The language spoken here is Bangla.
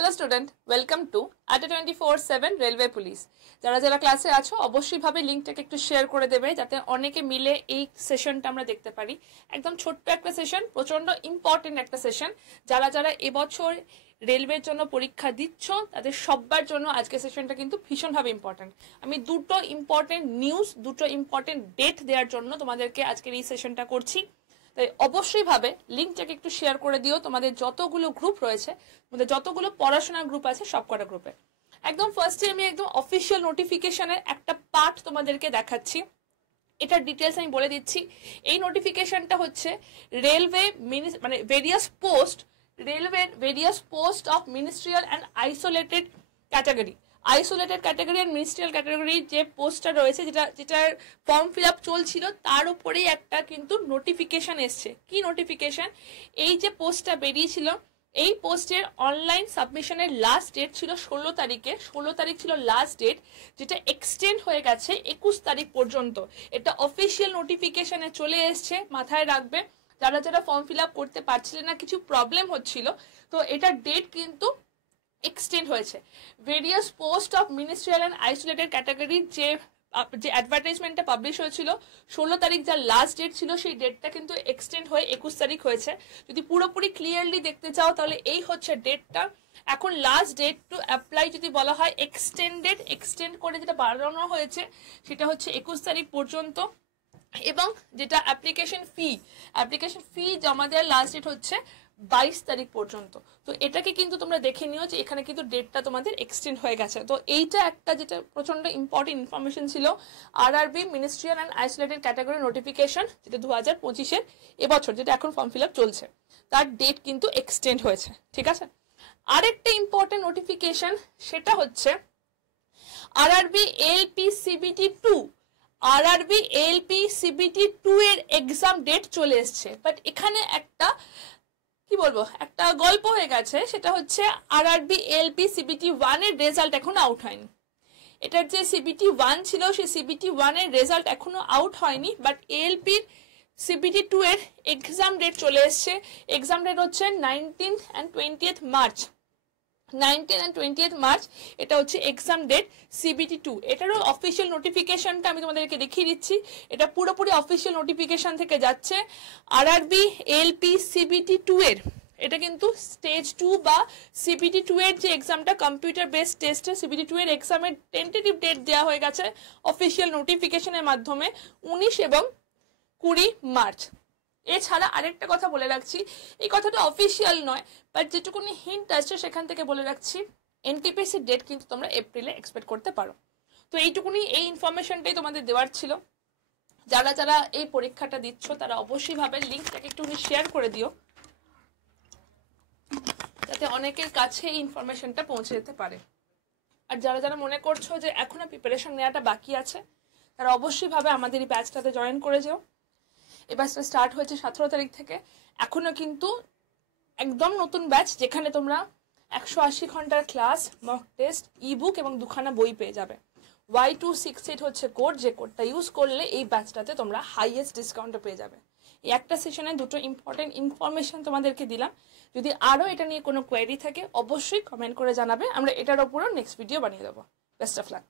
হ্যালো স্টুডেন্ট, ওয়েলকাম টু আটা 24/7 রেলওয়ে পুলিশ। যারা যারা ক্লাসে আছো অবশ্যই ভাবে লিঙ্কটাকে একটু শেয়ার করে দেবে যাতে অনেকে মিলে এই সেশনটা আমরা দেখতে পারি। একদম ছোট্ট একটা সেশন, প্রচন্ড ইম্পর্টেন্ট একটা সেশন। যারা যারা এবছর রেলওয়ের জন্য পরীক্ষা দিচ্ছ তাদের সবার জন্য আজকে সেশনটা কিন্তু ভীষণভাবে ইম্পর্টেন্ট। আমি দুটো ইম্পর্টেন্ট নিউজ, দুটো ইম্পর্টেন্ট ডেট দেওয়ার জন্য তোমাদেরকে আজকের এই সেশনটা করছি। তাই অবশ্যই ভাবে লিঙ্কটাকে একটু শেয়ার করে দিও তোমাদের যতগুলো গ্রুপ রয়েছে, তোমাদের যতগুলো পড়াশোনার গ্রুপ আছে সবকটা গ্রুপে। একদম ফার্স্টে আমি একদম অফিসিয়াল নোটিফিকেশনের একটা পার্ট তোমাদেরকে দেখাচ্ছি। এটার ডিটেলস আমি বলে দিচ্ছি। এই নোটিফিকেশনটা হচ্ছে রেলওয়ে মানে various post of ministerial and isolated category and ministerial ক্যাটাগরির যে পোস্টটা রয়েছে, যেটার ফর্ম ফিল আপ চলছিল, তার উপরেই একটা কিন্তু নোটিফিকেশন এসছে। কি নোটিফিকেশন? এই যে পোস্টটা বেরিয়েছিল, এই পোস্টের অনলাইন সাবমিশনের লাস্ট ডেট ছিল 16 তারিখে। 16 তারিখ ছিল লাস্ট ডেট, যেটা এক্সটেন্ড হয়ে গেছে 21 তারিখ পর্যন্ত। এটা অফিসিয়াল নোটিফিকেশনে চলে এসছে, মাথায় রাখবে। যারা যারা ফর্ম ফিল আপ করতে পারছিলেন না, কিছু প্রবলেম হচ্ছিল, তো এটার ডেট কিন্তু এক্সটেন্ড হয়েছে। Various post of ministerial and isolated ক্যাটাগরির যে অ্যাডভার্টাইজমেন্টটা পাবলিশ হয়েছিল 16 তারিখ, যার লাস্ট ডেট ছিল, সেই ডেটটা কিন্তু এক্সটেন্ড হয়ে 21 তারিখ হয়েছে। যদি পুরোপুরি ক্লিয়ারলি দেখতে চাও তাহলে এই হচ্ছে ডেটটা। এখন লাস্ট ডেট টু অ্যাপ্লাই যদি বলা হয়, এক্সটেন্ড করে যেটা বাড়ানো হয়েছে সেটা হচ্ছে 21 তারিখ পর্যন্ত। এবং যেটা অ্যাপ্লিকেশন ফি জমা দেওয়ার লাস্ট ডেট হচ্ছে 22 তারিখ পর্যন্ত। তো এটাকে কিন্তু তোমরা দেখে নিও যে এখানে কিন্তু ডেটটা তোমাদের এক্সটেন্ড হয়ে গেছে। তো এইটা একটা যেটা প্রচন্ড ইম্পর্টেন্ট ইনফরমেশন ছিল। RRB ministerial and isolated category notification, যেটা 2025-এর এবছর, যেটা এখন ফর্ম ফিল আপ চলছে, তার ডেট কিন্তু এক্সটেন্ড হয়েছে। ঠিক আছে, আরেকটা ইম্পর্টেন্ট নোটিফিকেশন, সেটা হচ্ছে আরআরবি এলপি সিবিটি 2 এর এক্সাম ডেট চলে এসছে। বাট এখানে একটা একটা গল্প হয়ে গেছে। সেটা হচ্ছে আরআরবি এলপি সিবিটি 1 এর রেজাল্ট এখনো আউট হয়নি। এটার যে সিবিটি 1 ছিল, সেই সিবিটি 1 এর রেজাল্ট এখনো আউট হয়নি, বাট এলপির সিবিটি 2 এর এক্সাম ডেট চলে এসছে। এক্সাম ডেট হচ্ছে 19th and 20th মার্চ। এটা হচ্ছে এক্সাম ডেট সিবিটি 2। এটারও অফিসিয়াল নোটিফিকেশনটা আমি তোমাদেরকে দেখিয়ে দিচ্ছি। এটা পুরোপুরি অফিসিয়াল নোটিফিকেশন থেকে যাচ্ছে। আরআরবি এলপি সিবিটি 2 এর, এটা কিন্তু স্টেজ 2 বা সিবিটি 2 এর যে এক্সামটা, কম্পিউটার বেসড টেস্টে সিবিটি 2 এর এক্সামের টেন্টেটিভ ডেট দেওয়া হয়ে গেছে অফিসিয়াল নোটিফিকেশনের মাধ্যমে 19 এবং 20 মার্চ। এছাড়া আরেকটা কথা বলে রাখছি, এই কথাটা অফিসিয়াল নয়, বাট যেটুকুনি হিন্ট আসছে সেখান থেকে বলে রাখছি, এনটিপিসির ডেট কিন্তু তোমরা এপ্রিলে এক্সপেক্ট করতে পারো। তো এইটুকুনি, এই ইনফরমেশনটাই তোমাদের দেওয়ার ছিল। যারা যারা এই পরীক্ষাটা দিচ্ছ তারা অবশ্যই ভাবে লিঙ্কটাকে একটুখানি শেয়ার করে দিও, যাতে অনেকের কাছে এই ইনফরমেশনটা পৌঁছে যেতে পারে। আর যারা যারা মনে করছো যে এখনো প্রিপারেশন নেওয়াটা বাকি আছে, তারা অবশ্যই ভাবে আমাদের এই ব্যাচটাতে জয়েন করে যাও। এবার স্টার্ট হয়েছে 17 তারিখ থেকে। এখনো কিন্তু একদম নতুন ব্যাচ, যেখানে তোমরা 180 ঘন্টার ক্লাস, মক টেস্ট, ইবুক এবং 2খানা বই পেয়ে যাবে। Y268 হচ্ছে কোড, যে কোডটা ইউজ করলে এই ব্যাচটাতে তোমরা হাইয়েস্ট ডিসকাউন্টও পেয়ে যাবে। এই একটা সেশনে দুটো ইম্পর্টেন্ট ইনফরমেশন তোমাদেরকে দিলাম। যদি আরও এটা নিয়ে কোনো কোয়েরি থাকে অবশ্যই কমেন্ট করে জানাবে, আমরা এটার ওপরও নেক্সট ভিডিও বানিয়ে দেবো। Best of luck.